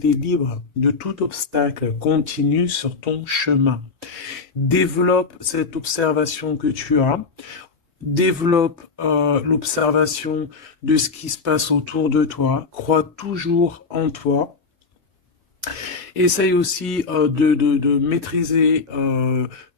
t'es libre de tout obstacle. Continue sur ton chemin. Développe cette observation que tu as. Développe l'observation de ce qui se passe autour de toi. Crois toujours en toi. Essaye aussi de maîtriser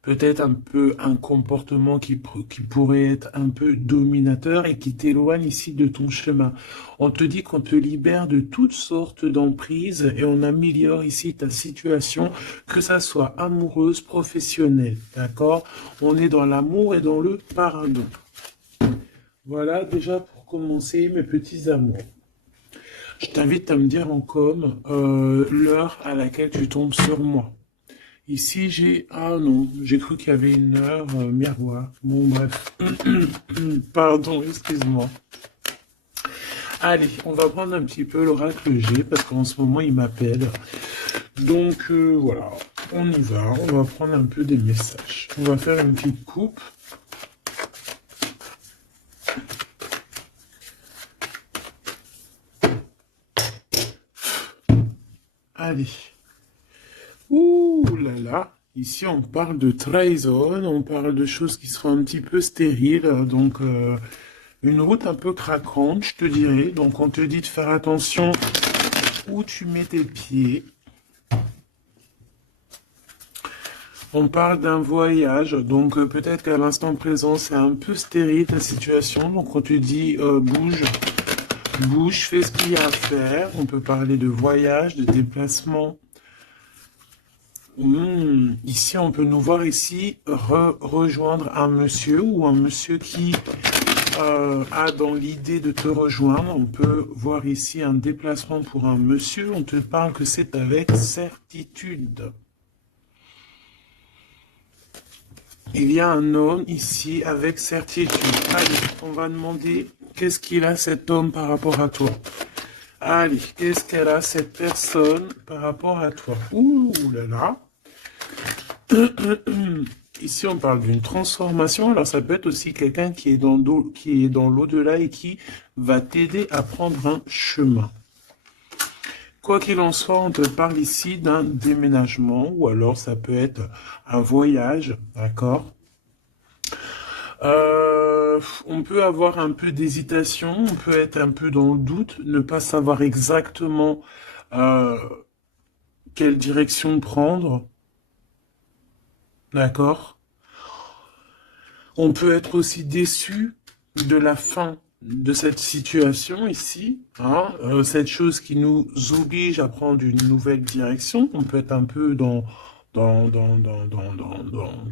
peut-être un peu un comportement qui pourrait être un peu dominateur et qui t'éloigne ici de ton chemin. On te dit qu'on te libère de toutes sortes d'emprises et on améliore ici ta situation, que ça soit amoureuse, professionnelle, d'accord? On est dans l'amour et dans le pardon. Voilà déjà pour commencer mes petits amours. Je t'invite à me dire en com l'heure à laquelle tu tombes sur moi. Ici, j'ai... Ah non, j'ai cru qu'il y avait une heure miroir. Bon, bref. Pardon, excuse-moi. Allez, on va prendre un petit peu l'oracle G parce qu'en ce moment, il m'appelle. Donc, voilà, on y va. On va prendre un peu des messages. On va faire une petite coupe. Allez. Ouh là là. Ici, on parle de trahison, on parle de choses qui sont un petit peu stériles, donc une route un peu craquante, je te dirais. Donc, on te dit de faire attention où tu mets tes pieds. On parle d'un voyage, donc peut-être qu'à l'instant présent, c'est un peu stérile ta situation. Donc, on te dit bouge, bouge, fais ce qu'il y a à faire. On peut parler de voyage, de déplacement. Ici, on peut nous voir ici rejoindre un monsieur ou un monsieur qui a dans l'idée de te rejoindre. On peut voir ici un déplacement pour un monsieur. On te parle que c'est avec certitude. Il y a un homme ici avec certitude. Allez, on va demander qu'est-ce qu'il a cet homme par rapport à toi. Allez, qu'est-ce qu'elle a cette personne par rapport à toi. Ouh là là. Ici, on parle d'une transformation. Alors, ça peut être aussi quelqu'un qui est dans l'au-delà et qui va t'aider à prendre un chemin. Quoi qu'il en soit, on te parle ici d'un déménagement ou alors ça peut être un voyage, d'accord? On peut avoir un peu d'hésitation, on peut être un peu dans le doute, ne pas savoir exactement quelle direction prendre. D'accord. On peut être aussi déçu de la fin de cette situation ici, hein, cette chose qui nous oblige à prendre une nouvelle direction. On peut être un peu tu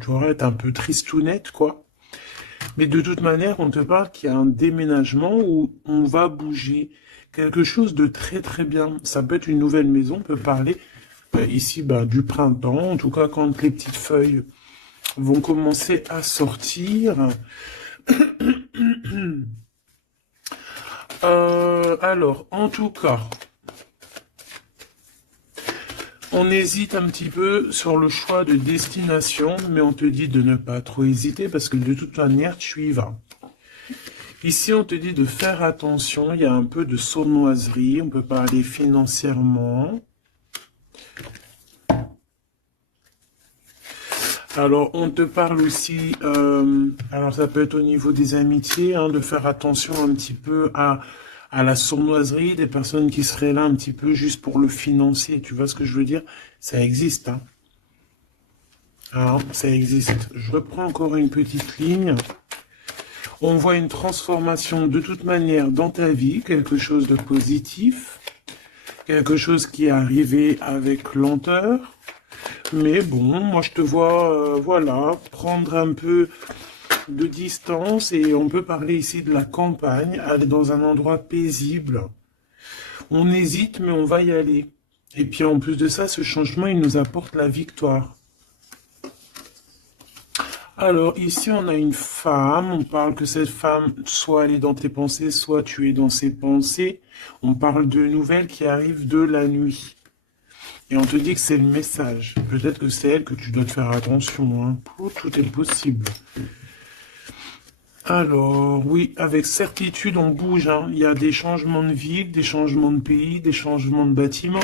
vois, être un peu tristounette, quoi. Mais de toute manière, on te parle qu'il y a un déménagement où on va bouger quelque chose de très très bien. Ça peut être une nouvelle maison, on peut parler ici du printemps, en tout cas quand les petites feuilles vont commencer à sortir. Alors, en tout cas, on hésite un petit peu sur le choix de destination, mais on te dit de ne pas trop hésiter parce que de toute manière, tu y vas. Ici, on te dit de faire attention, il y a un peu de sournoiserie, on peut parler financièrement. Alors, on te parle aussi, alors ça peut être au niveau des amitiés, hein, de faire attention un petit peu à la sournoiserie, des personnes qui seraient là un petit peu juste pour le financier, tu vois ce que je veux dire? Ça existe, hein. Alors, ça existe. Je reprends encore une petite ligne. On voit une transformation de toute manière dans ta vie, quelque chose de positif, quelque chose qui est arrivé avec lenteur. Mais bon, moi je te vois, voilà, prendre un peu de distance et on peut parler ici de la campagne, aller dans un endroit paisible. On hésite, mais on va y aller. Et puis en plus de ça, ce changement, il nous apporte la victoire. Alors ici, on a une femme, on parle que cette femme, soit elle est dans tes pensées, soit tu es dans ses pensées. On parle de nouvelles qui arrivent de la nuit. Et on te dit que c'est le message. Peut-être que c'est elle que tu dois te faire attention. Hein. Tout est possible. Alors, oui, avec certitude, on bouge. Hein. Il y a des changements de ville, des changements de pays, des changements de bâtiments.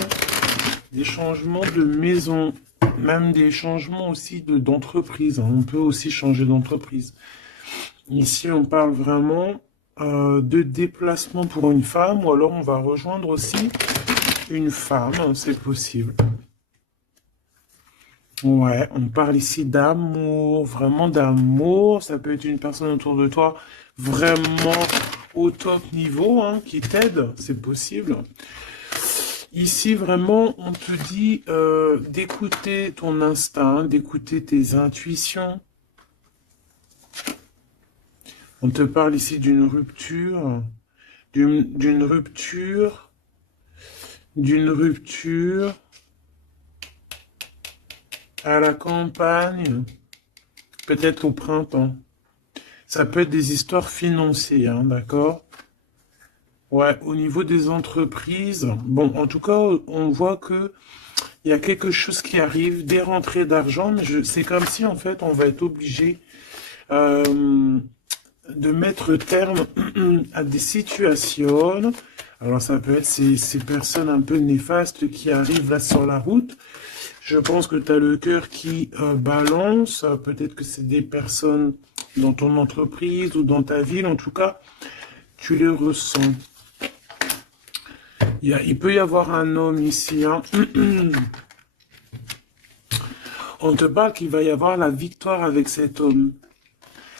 Des changements de maison, même des changements aussi d'entreprise. On peut aussi changer d'entreprise. Ici, on parle vraiment de déplacement pour une femme, ou alors on va rejoindre aussi une femme, c'est possible. Ouais, on parle ici d'amour, vraiment d'amour. Ça peut être une personne autour de toi vraiment au top niveau, hein, qui t'aide, c'est possible. Ici, vraiment, on te dit d'écouter ton instinct, d'écouter tes intuitions. On te parle ici d'une rupture, d'une rupture, d'une rupture à la campagne, peut-être au printemps. Ça peut être des histoires financières, hein, d'accord? Ouais, au niveau des entreprises, bon, en tout cas, on voit que il y a quelque chose qui arrive, des rentrées d'argent, mais c'est comme si, en fait, on va être obligé euh, de mettre terme à des situations. Alors, ça peut être ces personnes un peu néfastes qui arrivent là sur la route. Je pense que tu as le cœur qui balance. Peut-être que c'est des personnes dans ton entreprise ou dans ta ville. En tout cas, tu les ressens. Il peut y avoir un homme ici, hein. On te parle qu'il va y avoir la victoire avec cet homme.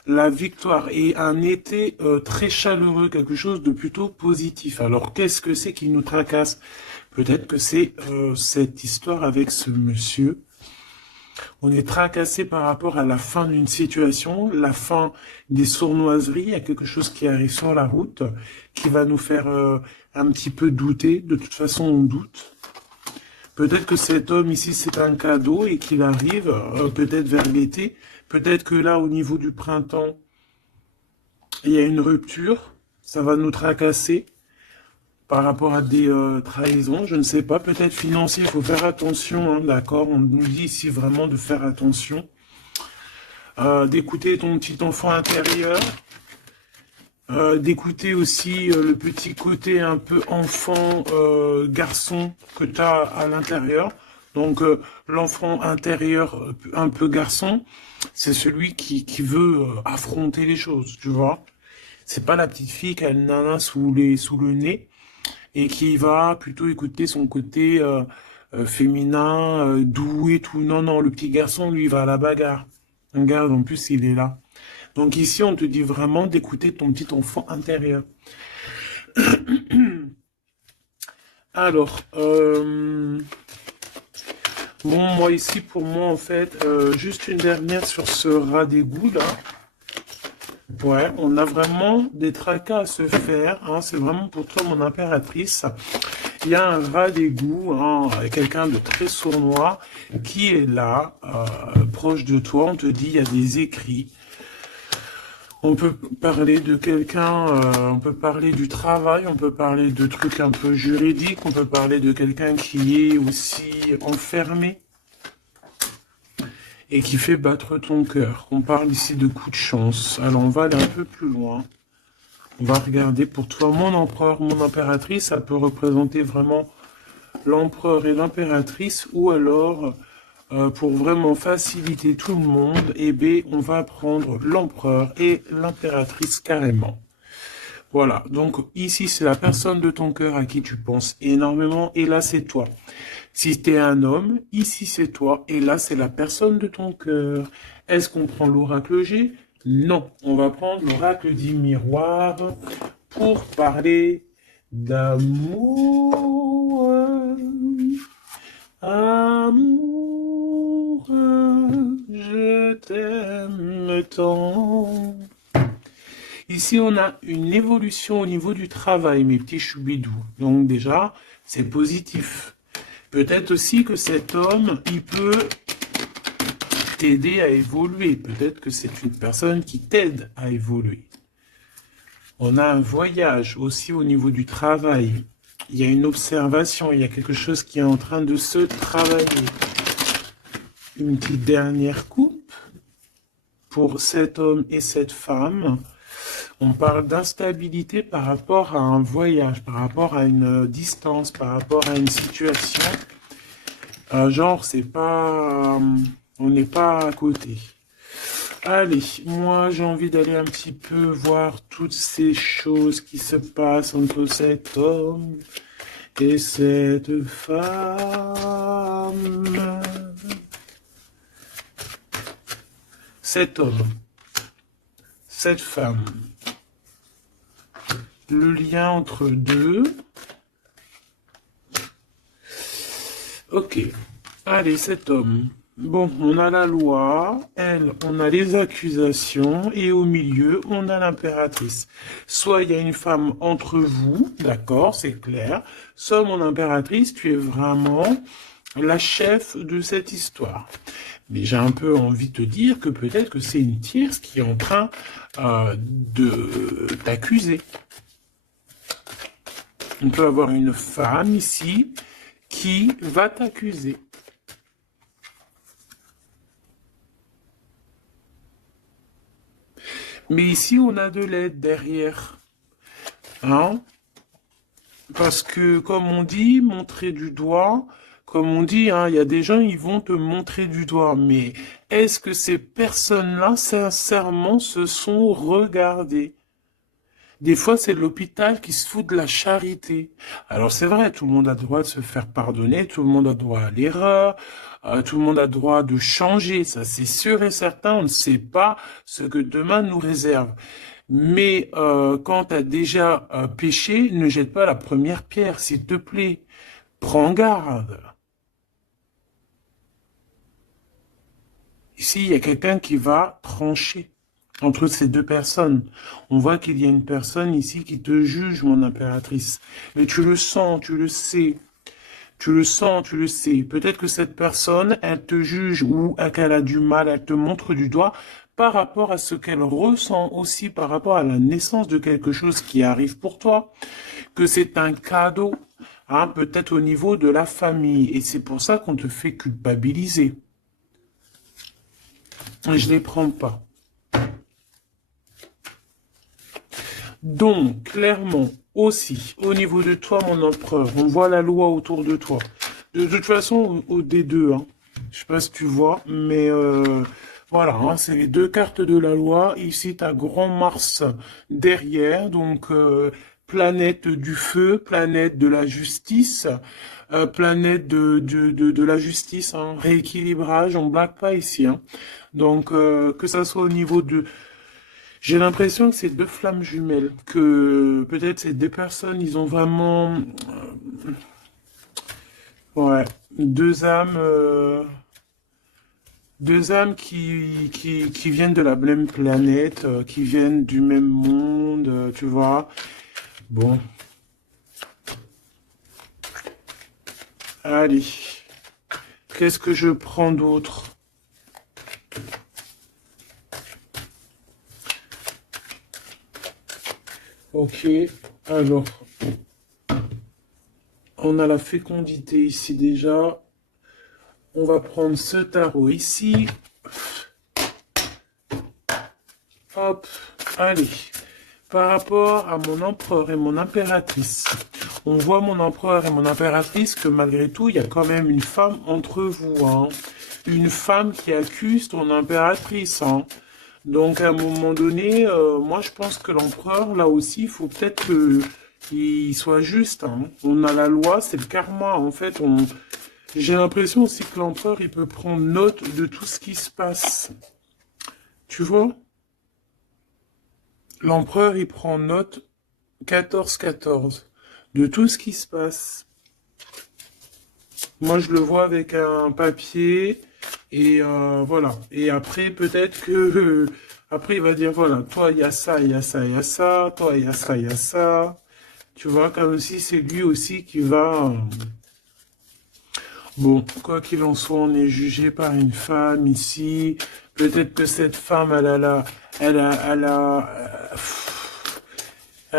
La victoire et un été très chaleureux, quelque chose de plutôt positif. Alors, qu'est-ce que c'est qui nous tracasse? Peut-être que c'est cette histoire avec ce monsieur. On est tracassé par rapport à la fin d'une situation, la fin des sournoiseries. Il y a quelque chose qui arrive sur la route qui va nous faire un petit peu douter. De toute façon, on doute. Peut-être que cet homme ici, c'est un cadeau et qu'il arrive peut-être vers l'été. Peut-être que là, au niveau du printemps, il y a une rupture. Ça va nous tracasser par rapport à des trahisons. Je ne sais pas, peut-être financier. Il faut faire attention, hein, d'accord? On nous dit ici vraiment de faire attention. D'écouter ton petit enfant intérieur. D'écouter aussi le petit côté un peu enfant, garçon que tu as à l'intérieur. Donc l'enfant intérieur un peu garçon, c'est celui qui veut affronter les choses, tu vois. C'est pas la petite fille qui a le nana sous le nez et qui va plutôt écouter son côté féminin, doux et tout. Non, non, le petit garçon, lui, va à la bagarre. Regarde, en plus, il est là. Donc ici, on te dit vraiment d'écouter ton petit enfant intérieur. Alors, bon, moi ici, pour moi, en fait, juste une dernière sur ce rat d'égout, là. Ouais, on a vraiment des tracas à se faire, hein, c'est vraiment pour toi, mon impératrice. Il y a un rat d'égout, hein, quelqu'un de très sournois, qui est là, proche de toi. On te dit, il y a des écrits. On peut parler de quelqu'un, on peut parler du travail, on peut parler de trucs un peu juridiques, on peut parler de quelqu'un qui est aussi enfermé et qui fait battre ton cœur. On parle ici de coups de chance. Alors on va aller un peu plus loin. On va regarder pour toi mon empereur, mon impératrice. Ça peut représenter vraiment l'empereur et l'impératrice, ou alors pour vraiment faciliter tout le monde, eh bien, on va prendre l'empereur et l'impératrice carrément. Voilà, donc ici c'est la personne de ton cœur à qui tu penses énormément, et là c'est toi. Si tu es un homme, ici c'est toi, et là c'est la personne de ton cœur. Est-ce qu'on prend l'oracle G? Non, on va prendre l'oracle dit miroir pour parler d'amour. Amour, je t'aime tant. Ici, on a une évolution au niveau du travail, mes petits choubidous. Donc déjà, c'est positif. Peut-être aussi que cet homme, il peut t'aider à évoluer. Peut-être que c'est une personne qui t'aide à évoluer. On a un voyage aussi au niveau du travail. Il y a une observation, il y a quelque chose qui est en train de se travailler. Une petite dernière coupe pour cet homme et cette femme. On parle d'instabilité par rapport à un voyage, par rapport à une distance, par rapport à une situation. Genre, c'est pas... on n'est pas à côté. Allez, moi j'ai envie d'aller un petit peu voir toutes ces choses qui se passent entre cet homme et cette femme. Cet homme, cette femme, le lien entre deux. Ok, allez, cet homme. Bon, on a la loi, elle, on a les accusations, et au milieu, on a l'impératrice. Soit il y a une femme entre vous, d'accord, c'est clair, soit mon impératrice, tu es vraiment la chef de cette histoire. Mais j'ai un peu envie de te dire que peut-être que c'est une tierce qui est en train de t'accuser. On peut avoir une femme ici qui va t'accuser. Mais ici, on a de l'aide derrière. Hein? Parce que, comme on dit, montrer du doigt, comme on dit, hein, il y a des gens, ils vont te montrer du doigt. Mais est-ce que ces personnes-là, sincèrement, se sont regardées? Des fois, c'est l'hôpital qui se fout de la charité. Alors c'est vrai, tout le monde a le droit de se faire pardonner, tout le monde a le droit à l'erreur, tout le monde a le droit de changer, ça c'est sûr et certain, on ne sait pas ce que demain nous réserve. Mais quand tu as déjà péché, ne jette pas la première pierre, s'il te plaît. Prends garde. Ici, il y a quelqu'un qui va trancher entre ces deux personnes. On voit qu'il y a une personne ici qui te juge, mon impératrice. Mais tu le sens, tu le sais. Tu le sens, tu le sais. Peut-être que cette personne, elle te juge ou qu'elle a du mal, elle te montre du doigt par rapport à ce qu'elle ressent aussi, par rapport à la naissance de quelque chose qui arrive pour toi, que c'est un cadeau, hein, peut-être au niveau de la famille. Et c'est pour ça qu'on te fait culpabiliser. Je les prends pas. Donc, clairement, aussi, au niveau de toi, mon empereur, on voit la loi autour de toi. De toute façon, des deux, hein. Je sais pas si tu vois, mais voilà, hein, c'est les deux cartes de la loi. Ici, tu as Grand Mars derrière, donc planète du feu, planète de la justice, planète de la justice, hein, rééquilibrage, on blague pas ici. Hein. Donc, que ça soit au niveau de j'ai l'impression que c'est deux flammes jumelles, que peut-être c'est deux personnes, ils ont vraiment, ouais, deux âmes qui viennent de la même planète, qui viennent du même monde, tu vois. Bon, allez, qu'est-ce que je prends d'autre? Ok, alors, on a la fécondité ici déjà. On va prendre ce tarot ici. Hop, allez. Par rapport à mon empereur et mon impératrice, on voit mon empereur et mon impératrice que malgré tout, il y a quand même une femme entre vous. Hein. Une femme qui accuse ton impératrice. Hein. Donc à un moment donné, moi je pense que l'empereur, là aussi, il faut peut-être qu'il soit juste. Hein. On a la loi, c'est le karma. En fait, j'ai l'impression aussi que l'empereur, il peut prendre note de tout ce qui se passe. Tu vois? L'empereur, il prend note 14-14 de tout ce qui se passe. Moi, je le vois avec un papier et voilà. Et après, peut-être que après, il va dire voilà, toi, il y a ça, il y a ça, il y a ça, toi, il y a ça, il y a ça. Tu vois, comme si c'est lui aussi qui va. Bon, quoi qu'il en soit, on est jugé par une femme ici. Peut-être que cette femme, elle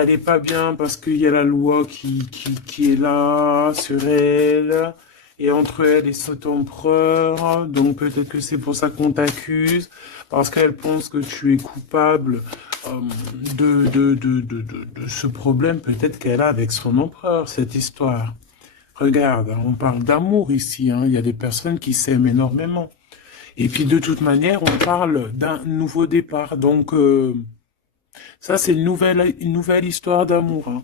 est pas bien parce qu'il y a la loi qui est là sur elle. Et entre elle et cet empereur. Donc peut-être que c'est pour ça qu'on t'accuse. Parce qu'elle pense que tu es coupable de ce problème peut-être qu'elle a avec son empereur, cette histoire. Regarde, hein, on parle d'amour ici, hein. Il y a des personnes qui s'aiment énormément. Et puis de toute manière, on parle d'un nouveau départ. Donc ça, c'est une nouvelle histoire d'amour, hein.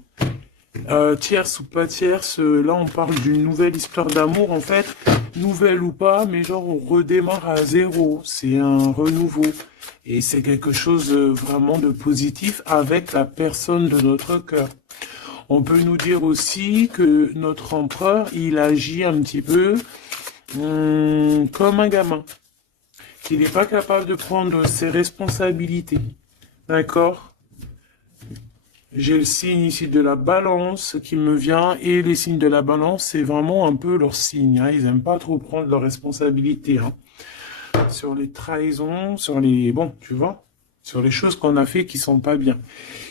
Tierce ou pas tierce, là on parle d'une nouvelle histoire d'amour, en fait, nouvelle ou pas, mais genre on redémarre à zéro, c'est un renouveau, et c'est quelque chose vraiment de positif avec la personne de notre cœur. On peut nous dire aussi que notre empereur, il agit un petit peu comme un gamin, qu'il n'est pas capable de prendre ses responsabilités, d'accord? J'ai le signe ici de la balance qui me vient et les signes de la balance, c'est vraiment un peu leur signe, hein. Ils aiment pas trop prendre leurs responsabilités, hein. Sur les trahisons, sur les... Bon, tu vois, sur les choses qu'on a fait qui sont pas bien.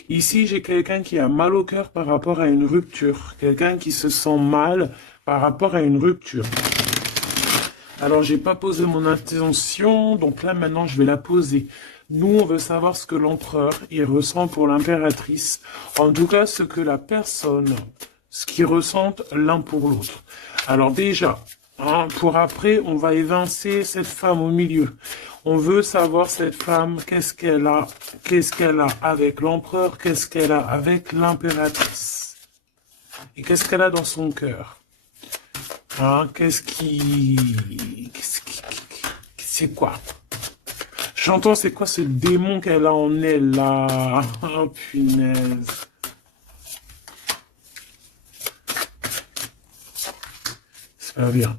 Ici, j'ai quelqu'un qui a mal au cœur par rapport à une rupture. Quelqu'un qui se sent mal par rapport à une rupture. Alors, j'ai pas posé mon intention, donc là, maintenant, je vais la poser. Nous, on veut savoir ce que l'empereur, il ressent pour l'impératrice. En tout cas, ce que la personne, ce qu'ils ressentent l'un pour l'autre. Alors déjà, hein, pour après, on va évincer cette femme au milieu. On veut savoir cette femme, qu'est-ce qu'elle a avec l'empereur, qu'est-ce qu'elle a avec l'impératrice. Et qu'est-ce qu'elle a dans son cœur. Hein, c'est quoi? J'entends, c'est quoi ce démon qu'elle a en elle, là? Oh, punaise. C'est pas bien.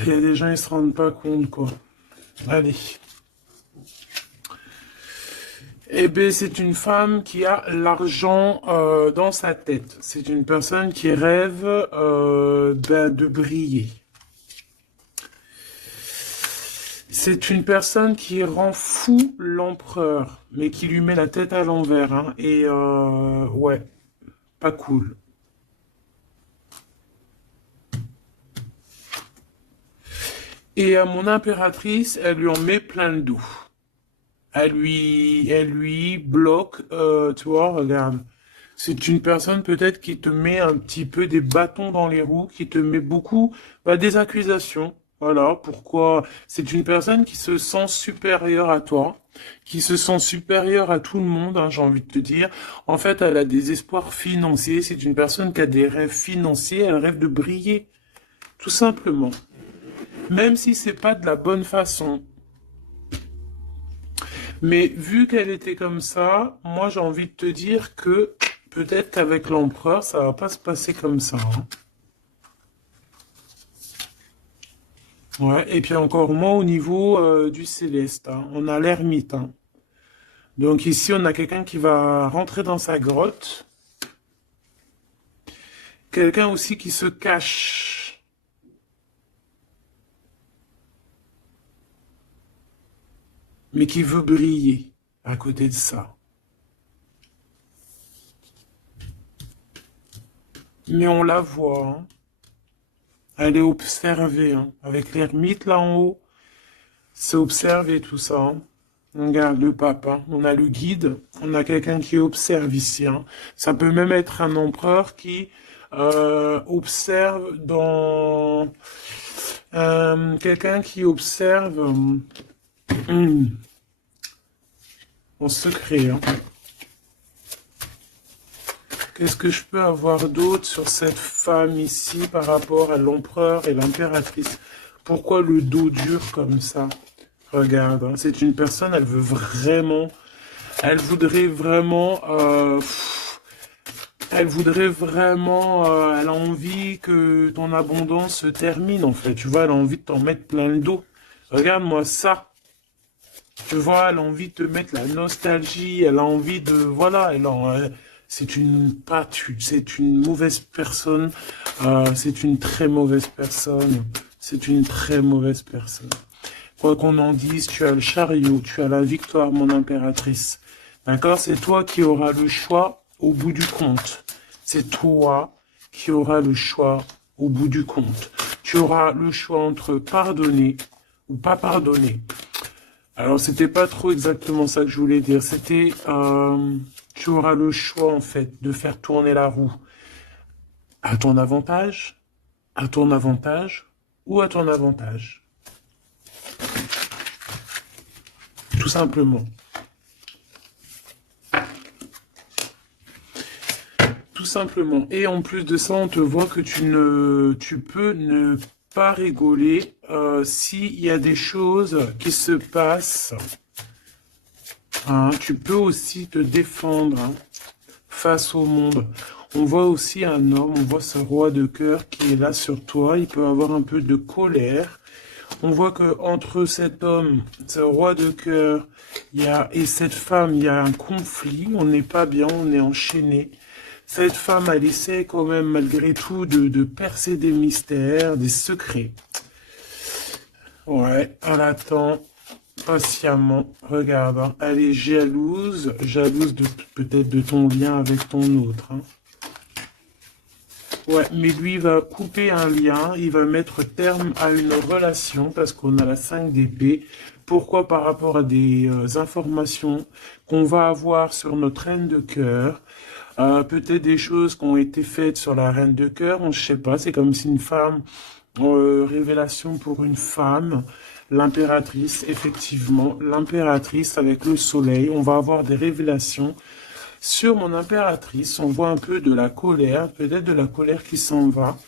Il y a des gens, ils se rendent pas compte, quoi. Allez. Eh bien, c'est une femme qui a l'argent dans sa tête. C'est une personne qui rêve de briller. C'est une personne qui rend fou l'empereur, mais qui lui met la tête à l'envers, hein. Et ouais, pas cool. Et à mon impératrice, elle lui en met plein le dos. Elle lui bloque, tu vois, regarde. C'est une personne peut-être qui te met un petit peu des bâtons dans les roues, qui te met beaucoup des accusations. Voilà, pourquoi c'est une personne qui se sent supérieure à toi, qui se sent supérieure à tout le monde, hein, j'ai envie de te dire. En fait, elle a des espoirs financiers. C'est une personne qui a des rêves financiers. Elle rêve de briller, tout simplement. Même si c'est pas de la bonne façon. Mais vu qu'elle était comme ça, moi j'ai envie de te dire que peut-être qu'avec l'empereur, ça va pas se passer comme ça, hein. Ouais, et puis encore moins au niveau du céleste, hein. On a l'ermite, hein. Donc ici, on a quelqu'un qui va rentrer dans sa grotte. Quelqu'un aussi qui se cache. Mais qui veut briller à côté de ça. Mais on la voit, hein. Elle est observée, hein. Avec l'ermite là en haut, c'est observé tout ça, hein. On regarde le pape, hein. On a le guide, on a quelqu'un qui observe ici, hein. Ça peut même être un empereur qui observe dans... quelqu'un qui observe en secret, hein. Qu'est-ce que je peux avoir d'autre sur cette femme ici par rapport à l'empereur et l'impératrice? Pourquoi le dos dur comme ça? Regarde, hein, c'est une personne, elle veut vraiment, elle voudrait vraiment, elle a envie que ton abondance se termine en fait. Tu vois, elle a envie de t'en mettre plein le dos. Regarde-moi ça. Tu vois, elle a envie de te mettre la nostalgie, elle a envie de, voilà, c'est une c'est une mauvaise personne, c'est une très mauvaise personne, c'est une très mauvaise personne. Quoi qu'on en dise, tu as le chariot, tu as la victoire, mon impératrice. D'accord? C'est toi qui auras le choix au bout du compte. C'est toi qui auras le choix au bout du compte. Tu auras le choix entre pardonner ou pas pardonner. Alors, c'était pas trop exactement ça que je voulais dire. C'était, tu auras le choix, en fait, de faire tourner la roue. À ton avantage? À ton avantage? Ou à ton avantage? Tout simplement. Tout simplement. Et en plus de ça, on te voit que tu peux ne pas rigoler s'il y a des choses qui se passent. Hein. Tu peux aussi te défendre, hein, face au monde. On voit aussi un homme, on voit ce roi de cœur qui est là sur toi. Il peut avoir un peu de colère. On voit que entre cet homme, ce roi de cœur, et cette femme, il y a un conflit. On n'est pas bien, on est enchaîné. Cette femme, elle essaie quand même, malgré tout, de percer des mystères, des secrets. Ouais, elle attend patiemment. Regarde, hein, elle est jalouse, jalouse de peut-être de ton lien avec ton autre. Hein. Ouais, mais lui, il va couper un lien, il va mettre terme à une relation, parce qu'on a la 5 d'épée. Pourquoi? Par rapport à des informations qu'on va avoir sur notre reine de cœur. Peut-être des choses qui ont été faites sur la reine de cœur, on ne sait pas, c'est comme si une femme, révélation pour une femme, l'impératrice, effectivement, l'impératrice avec le soleil, on va avoir des révélations sur mon impératrice, on voit un peu de la colère, peut-être de la colère qui s'en va.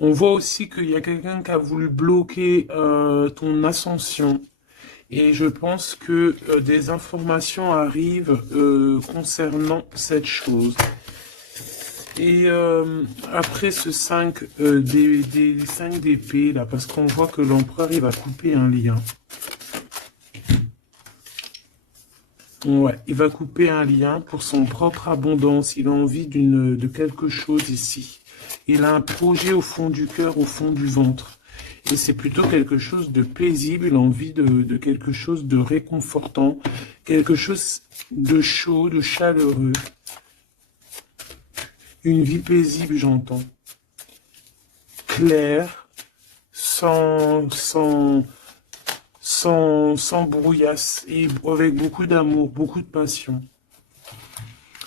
On voit aussi qu'il y a quelqu'un qui a voulu bloquer ton ascension. Et je pense que des informations arrivent concernant cette chose. Et après ce 5 des 5 d'épée, là, parce qu'on voit que l'empereur, il va couper un lien. Ouais, il va couper un lien pour son propre abondance. Il a envie de quelque chose ici. Il a un projet au fond du cœur, au fond du ventre. Et c'est plutôt quelque chose de paisible, il a envie de quelque chose de réconfortant, quelque chose de chaud, de chaleureux. Une vie paisible, j'entends. Claire, sans brouillasse, et avec beaucoup d'amour, beaucoup de passion.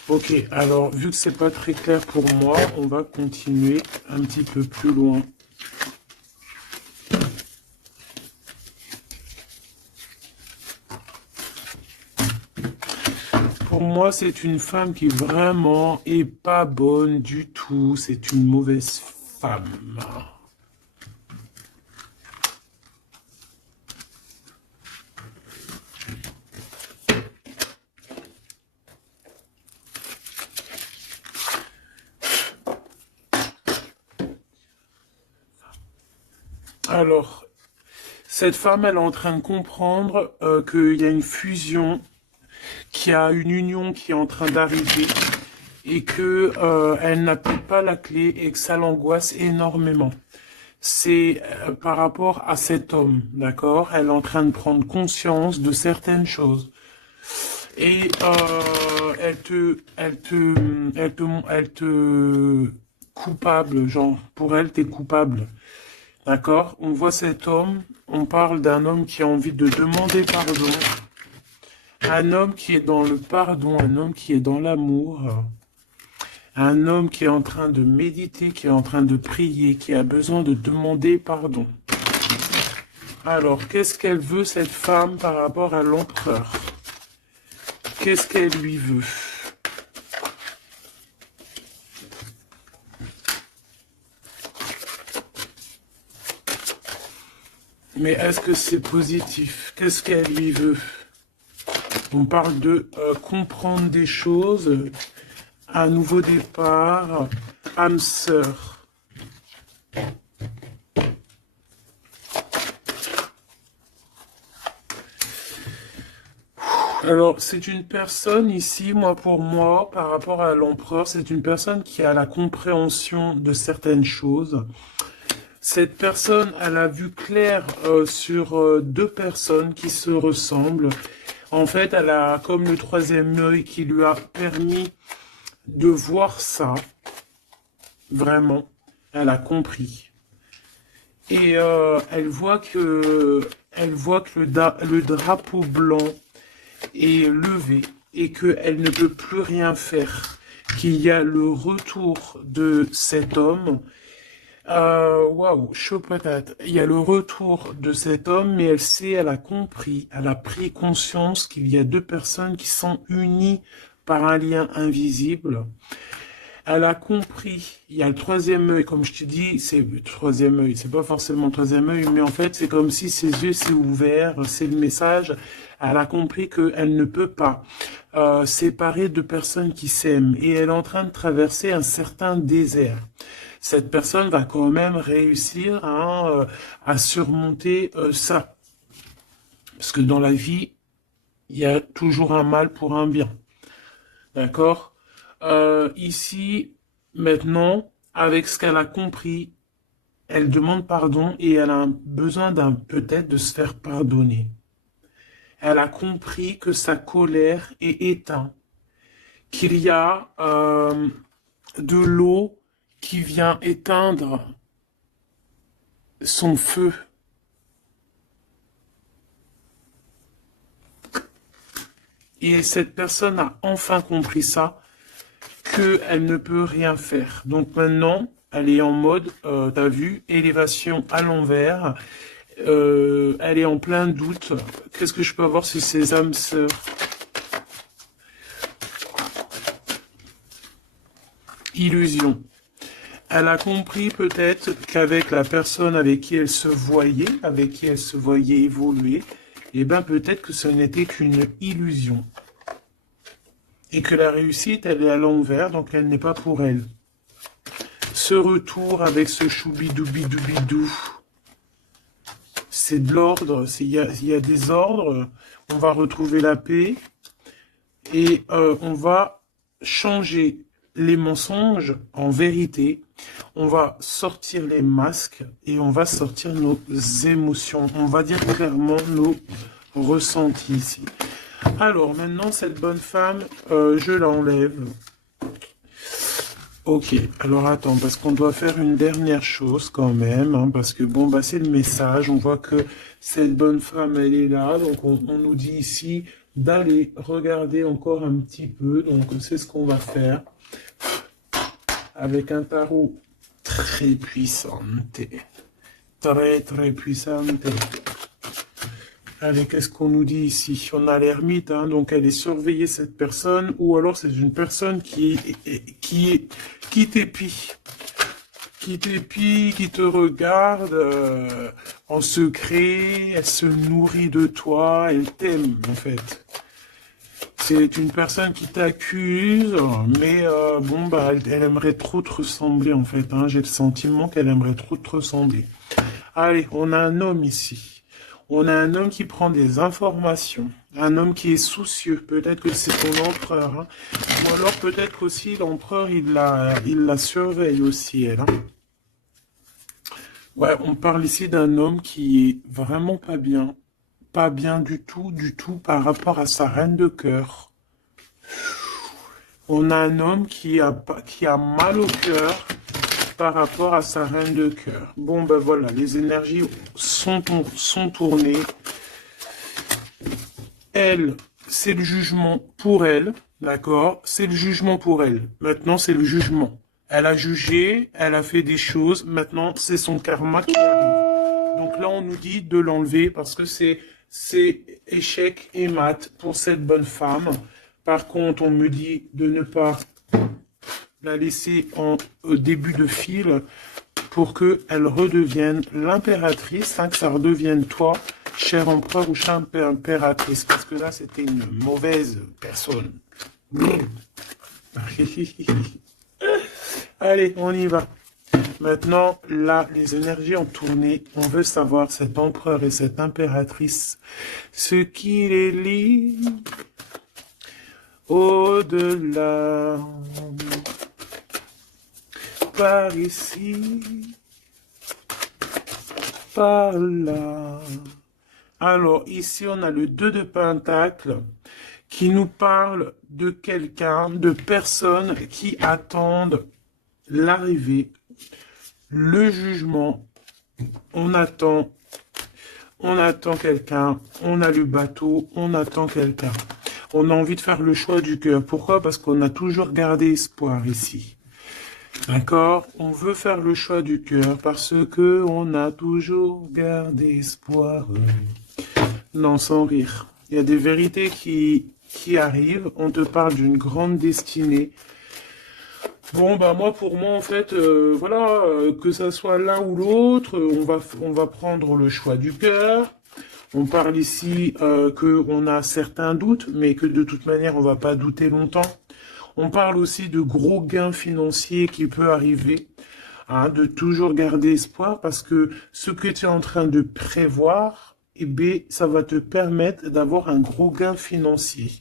Ok, alors, vu que c'est pas très clair pour moi, on va continuer un petit peu plus loin. Pour moi, c'est une femme qui vraiment est pas bonne du tout. C'est une mauvaise femme. Alors, cette femme, elle est en train de comprendre qu'il y a une fusion, qu'il y a une union qui est en train d'arriver et que elle n'a peut-être pas la clé et que ça l'angoisse énormément. C'est par rapport à cet homme, d'accord? Elle est en train de prendre conscience de certaines choses. Et elle te coupable, genre, pour elle, t'es coupable. D'accord? On voit cet homme, on parle d'un homme qui a envie de demander pardon, un homme qui est dans le pardon, un homme qui est dans l'amour, un homme qui est en train de méditer, qui est en train de prier, qui a besoin de demander pardon. Alors, qu'est-ce qu'elle veut, cette femme, par rapport à l'empereur? Qu'est-ce qu'elle lui veut? Mais est-ce que c'est positif? Qu'est-ce qu'elle lui veut? On parle de comprendre des choses, un nouveau départ, âme sœur. Alors, c'est une personne ici, pour moi, par rapport à l'empereur, c'est une personne qui a la compréhension de certaines choses. Cette personne, elle a vu clair sur deux personnes qui se ressemblent. En fait, elle a comme le troisième œil qui lui a permis de voir ça. Vraiment, elle a compris. Et elle voit que le drapeau blanc est levé et qu'elle ne peut plus rien faire. qu'il y a le retour de cet homme. Waouh, chaud patate. Il y a le retour de cet homme, mais elle a compris, elle a pris conscience qu'il y a deux personnes qui sont unies par un lien invisible. Elle a compris, il y a le troisième œil, comme je te dis, c'est le troisième œil, c'est pas forcément le troisième œil, mais en fait, c'est comme si ses yeux s'est ouverts, c'est le message. Elle a compris qu'elle ne peut pas séparer deux personnes qui s'aiment et elle est en train de traverser un certain désert. Cette personne va quand même réussir à surmonter ça. Parce que dans la vie, il y a toujours un mal pour un bien. D'accord? Ici, maintenant, avec ce qu'elle a compris, elle demande pardon et elle a besoin peut-être de se faire pardonner. Elle a compris que sa colère est éteinte, qu'il y a de l'eau qui vient éteindre son feu. Et cette personne a enfin compris ça, qu'elle ne peut rien faire. Donc maintenant, elle est en mode, t'as vu, élévation à l'envers. Elle est en plein doute. Qu'est-ce que je peux avoir sur ses âmes sœurs? Illusion. Elle a compris peut-être qu'avec la personne avec qui elle se voyait évoluer, eh ben peut-être que ce n'était qu'une illusion. Et que la réussite, elle est à l'envers, donc elle n'est pas pour elle. Ce retour avec ce choubidoubidou, c'est de l'ordre, il y a des ordres, on va retrouver la paix, et on va changer les mensonges en vérité, on va sortir les masques, et on va sortir nos émotions, on va dire clairement nos ressentis ici. Alors, maintenant, cette bonne femme, je l'enlève. Ok, alors attends, parce qu'on doit faire une dernière chose quand même, hein, parce que bon, bah c'est le message, on voit que cette bonne femme, elle est là, donc on nous dit ici d'aller regarder encore un petit peu, donc c'est ce qu'on va faire, avec un tarot très puissant, très puissant. Allez, qu'est-ce qu'on nous dit ici? On a l'ermite, hein, donc elle est surveillée, cette personne, ou alors c'est une personne qui t'épie, qui te regarde en secret, elle se nourrit de toi, elle t'aime en fait. C'est une personne qui t'accuse, mais bon, bah, elle aimerait trop te ressembler en fait, hein, j'ai le sentiment qu'elle aimerait trop te ressembler. Allez, on a un homme ici. On a un homme qui prend des informations, un homme qui est soucieux, peut-être que c'est ton empereur, hein. Ou alors peut-être aussi l'empereur, il la surveille aussi, elle. Hein. Ouais, on parle ici d'un homme qui est vraiment pas bien du tout par rapport à sa reine de cœur. On a un homme qui a mal au cœur par rapport à sa reine de cœur. Bon, ben voilà, les énergies sont tournées. Elle, c'est le jugement pour elle, d'accord? C'est le jugement pour elle. Maintenant, c'est le jugement. Elle a jugé, elle a fait des choses, maintenant, c'est son karma qui arrive. Donc là, on nous dit de l'enlever parce que c'est échec et mat pour cette bonne femme. Par contre, on me dit de ne pas la laisser en début de fil pour qu'elle redevienne l'impératrice, hein, que ça redevienne toi, cher empereur ou chère impératrice, parce que là, c'était une mauvaise personne. Allez, on y va. Maintenant, là, les énergies ont tourné. On veut savoir, cet empereur et cette impératrice, ce qui les lie au-delà. Par ici, par là. Alors, ici, on a le 2 de Pentacle qui nous parle de quelqu'un, de personnes qui attendent l'arrivée, le jugement. On attend quelqu'un, on a le bateau, on attend quelqu'un. On a envie de faire le choix du cœur. Pourquoi? Parce qu'on a toujours gardé espoir ici. D'accord? On veut faire le choix du cœur parce que on a toujours gardé espoir. Non, sans rire. Il y a des vérités qui arrivent. On te parle d'une grande destinée. Bon, bah moi, pour moi, en fait, voilà, que ça soit l'un ou l'autre, on va prendre le choix du cœur. On parle ici que on a certains doutes, mais que de toute manière, on va pas douter longtemps. On parle aussi de gros gains financiers qui peut arriver, hein, de toujours garder espoir parce que ce que tu es en train de prévoir, eh bien, ça va te permettre d'avoir un gros gain financier.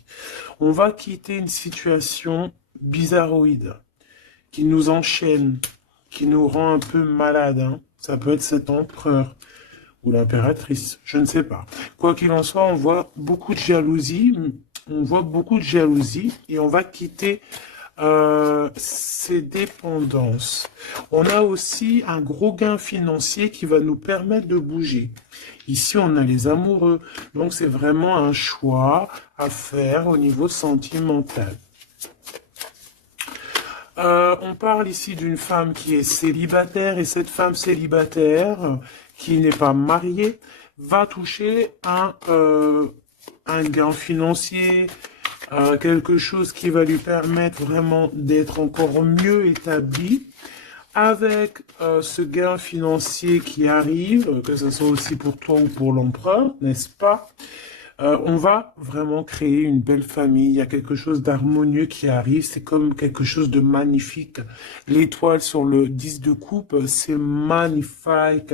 On va quitter une situation bizarroïde qui nous enchaîne, qui nous rend un peu malade, hein. Ça peut être cet empereur ou l'impératrice, je ne sais pas. Quoi qu'il en soit, on voit beaucoup de jalousie, et on va quitter ces dépendances. On a aussi un gros gain financier qui va nous permettre de bouger. Ici, on a les amoureux, donc c'est vraiment un choix à faire au niveau sentimental. On parle ici d'une femme qui est célibataire, et cette femme célibataire qui n'est pas mariée va toucher un gain financier, quelque chose qui va lui permettre vraiment d'être encore mieux établi. Avec ce gain financier qui arrive, que ce soit aussi pour toi ou pour l'empereur, n'est-ce pas? On va vraiment créer une belle famille. Il y a quelque chose d'harmonieux qui arrive. C'est comme quelque chose de magnifique. L'étoile sur le 10 de coupe, c'est magnifique.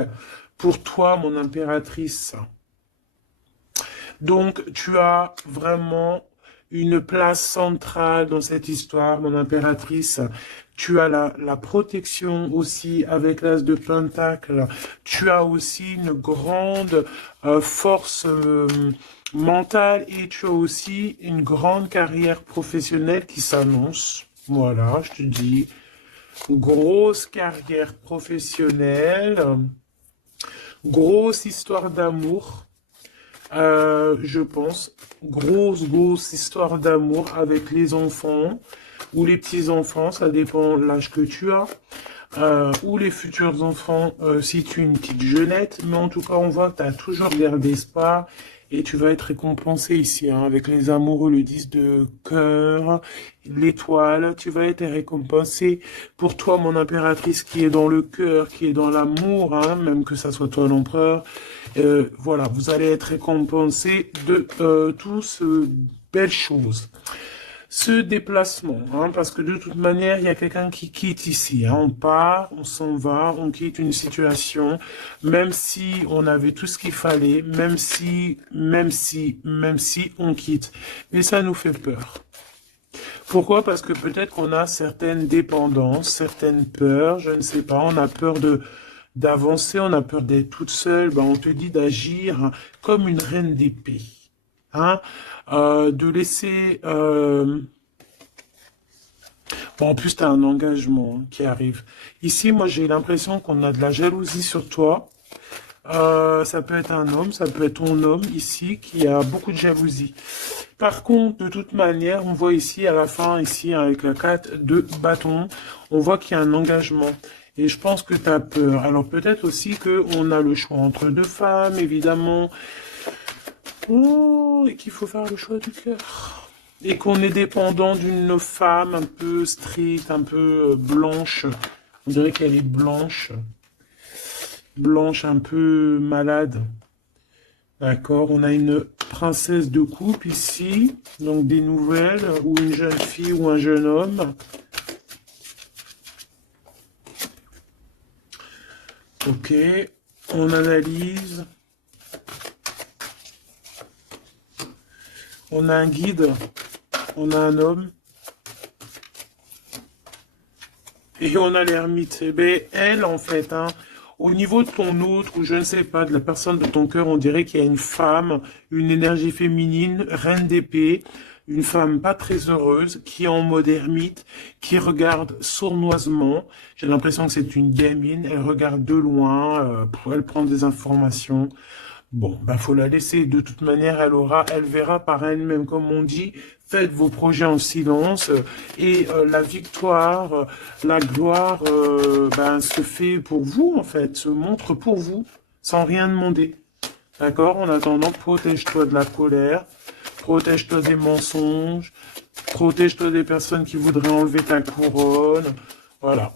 Pour toi, mon impératrice. Donc, tu as vraiment une place centrale dans cette histoire, mon impératrice. Tu as la protection aussi avec l'as de Pentacle. Tu as aussi une grande force mentale et tu as aussi une grande carrière professionnelle qui s'annonce. Voilà, je te dis, grosse carrière professionnelle, grosse histoire d'amour. Je pense, grosse histoire d'amour avec les enfants ou les petits-enfants, ça dépend de l'âge que tu as, ou les futurs enfants si tu es une petite jeunette, mais en tout cas, on voit que tu as toujours gardé espoir et tu vas être récompensé ici, hein, avec les amoureux, le 10 de cœur, l'étoile, tu vas être récompensé pour toi, mon impératrice, qui est dans le cœur, qui est dans l'amour, hein, même que ça soit toi l'empereur. Voilà, vous allez être récompensé de toutes ces belles choses. Ce déplacement, hein, parce que de toute manière, il y a quelqu'un qui quitte ici, hein, on part, on s'en va, on quitte une situation, même si on avait tout ce qu'il fallait, même si on quitte. Et ça nous fait peur. Pourquoi? Parce que peut-être qu'on a certaines dépendances, certaines peurs, je ne sais pas, on a peur d'avancer, on a peur d'être toute seule, ben on te dit d'agir comme une reine d'épée, hein, de laisser... Bon, en plus, tu as un engagement, hein, qui arrive. Ici, moi, j'ai l'impression qu'on a de la jalousie sur toi. Ça peut être un homme, ça peut être ton homme ici qui a beaucoup de jalousie. Par contre, de toute manière, on voit ici à la fin, ici avec la 4 de bâton, on voit qu'il y a un engagement. Et je pense que tu as peur. Alors peut-être aussi qu'on a le choix entre deux femmes, évidemment. Oh, et qu'il faut faire le choix du cœur. Et qu'on est dépendant d'une femme un peu stricte, un peu blanche. On dirait qu'elle est blanche. Blanche, un peu malade. D'accord, on a une princesse de coupe ici. Donc des nouvelles, ou une jeune fille ou un jeune homme. Ok, on analyse. On a un guide. On a un homme. Et on a l'ermite. Eh bien, elle, en fait, hein, au niveau de ton autre, ou je ne sais pas, de la personne de ton cœur, on dirait qu'il y a une femme, une énergie féminine, reine d'épée, une femme pas très heureuse, qui est en mode ermite, qui regarde sournoisement. J'ai l'impression que c'est une gamine, elle regarde de loin, elle prend des informations. Bon, ben faut la laisser. De toute manière, elle verra par elle-même, comme on dit. Faites vos projets en silence et la victoire, la gloire, ben, se fait pour vous en fait, se montre pour vous, sans rien demander. D'accord? En attendant, protège-toi de la colère, protège-toi des mensonges, protège-toi des personnes qui voudraient enlever ta couronne. Voilà.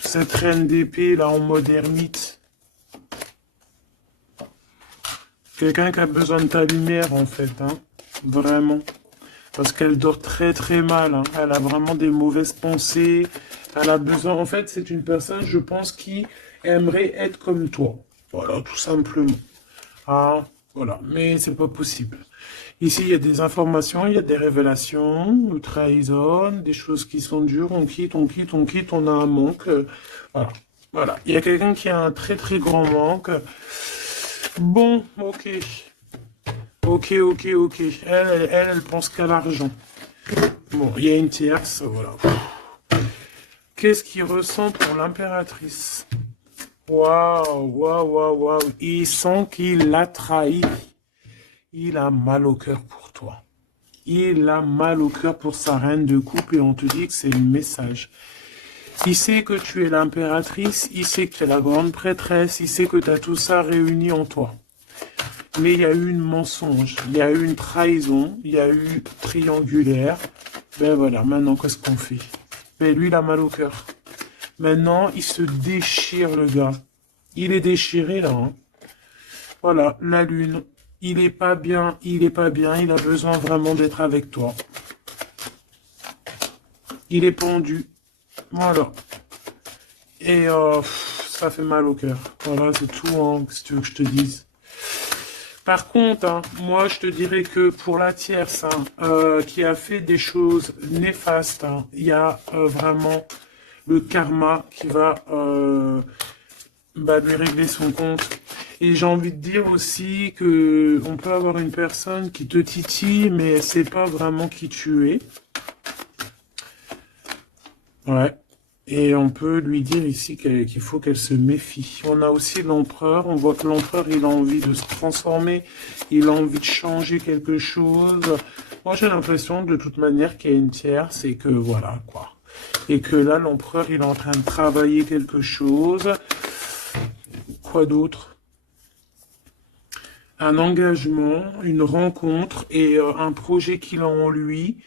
Cette reine d'épée là en mode ermite. Quelqu'un qui a besoin de ta lumière, en fait, hein. Vraiment. Parce qu'elle dort très très mal, hein. Elle a vraiment des mauvaises pensées. Elle a besoin, en fait, c'est une personne, je pense, qui aimerait être comme toi. Voilà, tout simplement. Ah, voilà. Mais c'est pas possible. Ici, il y a des informations, il y a des révélations, une trahison, des choses qui sont dures, on quitte, on quitte, on quitte, on a un manque. Voilà. Voilà. Il y a quelqu'un qui a un très très grand manque. Bon, ok. Ok, ok, ok. Elle pense qu'à l'argent. Bon, il y a une tierce, voilà. Qu'est-ce qu'il ressent pour l'impératrice? Waouh, waouh, waouh, waouh. Il sent qu'il l'a trahi. Il a mal au cœur pour toi. Il a mal au cœur pour sa reine de coupe et on te dit que c'est le message. Il sait que tu es l'impératrice, il sait que tu es la grande prêtresse, il sait que tu as tout ça réuni en toi. Mais il y a eu une mensonge, il y a eu une trahison, il y a eu triangulaire. Ben voilà, maintenant qu'est-ce qu'on fait? Ben lui, il a mal au cœur. Maintenant, il se déchire, le gars. Il est déchiré, là. Hein. Voilà, la lune. Il est pas bien, il est pas bien, il a besoin vraiment d'être avec toi. Il est pendu. Voilà. Et ça fait mal au cœur. Voilà, c'est tout, hein, que tu veux que je te dise. Par contre, hein, moi, je te dirais que pour la tierce, hein, qui a fait des choses néfastes, hein, il y a vraiment le karma qui va lui régler son compte. Et j'ai envie de dire aussi que on peut avoir une personne qui te titille, mais elle sait pas vraiment qui tu es. Ouais. Et on peut lui dire ici qu'il faut qu'elle se méfie. On a aussi l'empereur. On voit que l'empereur, il a envie de se transformer. Il a envie de changer quelque chose. Moi, j'ai l'impression, de toute manière, qu'il y a une tierce et que voilà, quoi. Et que là, l'empereur, il est en train de travailler quelque chose. Quoi d'autre? Un engagement, une rencontre et un projet qu'il a en lui.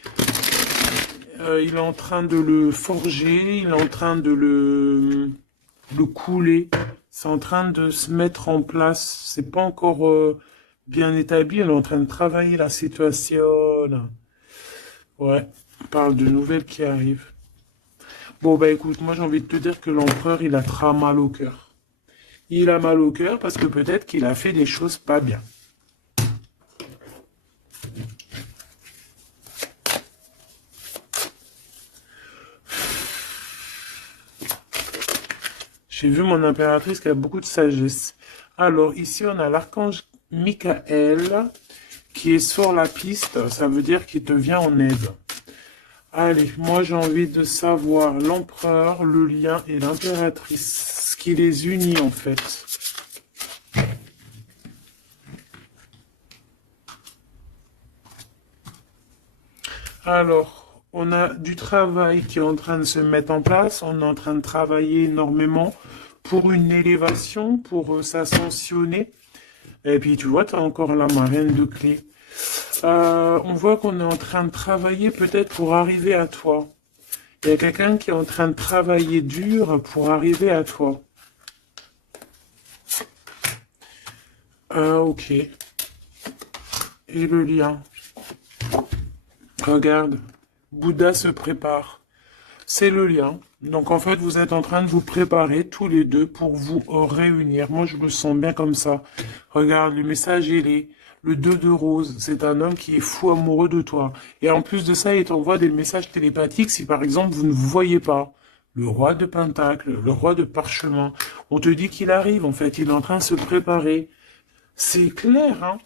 Il est en train de le forger, il est en train de le couler. C'est en train de se mettre en place. C'est pas encore bien établi. Il est en train de travailler la situation. Ouais, on parle de nouvelles qui arrivent. Bon, bah écoute, moi j'ai envie de te dire que l'empereur, il a très mal au cœur. Il a mal au cœur parce que peut-être qu'il a fait des choses pas bien. J'ai vu mon impératrice qui a beaucoup de sagesse. Alors, ici, on a l'archange Michael qui est sur la piste. Ça veut dire qu'il te vient en aide. Allez, moi, j'ai envie de savoir l'empereur, le lien et l'impératrice. Ce qui les unit, en fait. Alors, on a du travail qui est en train de se mettre en place. On est en train de travailler énormément pour une élévation, pour s'ascensionner. Et puis, tu vois, tu as encore la marraine de clé. On voit qu'on est en train de travailler peut-être pour arriver à toi. Il y a quelqu'un qui est en train de travailler dur pour arriver à toi. Ok. Et le lien. Regarde. Bouddha se prépare. C'est le lien. Donc en fait, vous êtes en train de vous préparer tous les deux pour vous réunir. Moi, je me sens bien comme ça. Regarde, le message, il est le 2 de rose. C'est un homme qui est fou amoureux de toi. Et en plus de ça, il t'envoie des messages télépathiques si par exemple, vous ne vous voyez pas. Le roi de Pentacle, le roi de Parchemin. On te dit qu'il arrive, en fait. Il est en train de se préparer. C'est clair, hein?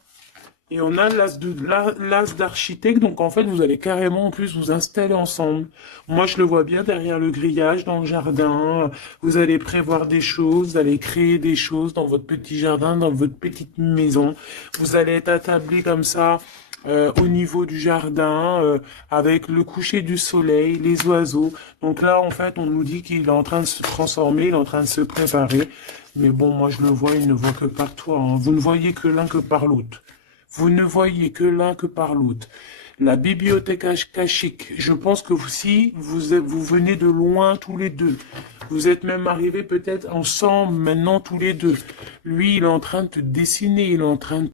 Et on a l'as d'architecte, donc en fait, vous allez carrément en plus vous installer ensemble. Moi, je le vois bien derrière le grillage, dans le jardin. Vous allez prévoir des choses, vous allez créer des choses dans votre petit jardin, dans votre petite maison. Vous allez être attablé comme ça. Au niveau du jardin, avec le coucher du soleil, les oiseaux. Donc là, en fait, on nous dit qu'il est en train de se transformer, il est en train de se préparer. Mais bon, moi, je le vois, il ne voit que par toi, hein. Vous ne voyez que l'un que par l'autre. Vous ne voyez que l'un que par l'autre. La bibliothèque akashique, je pense que si vous venez de loin tous les deux, vous êtes même arrivés peut-être ensemble maintenant tous les deux. Lui, il est en train de te dessiner, il est en train de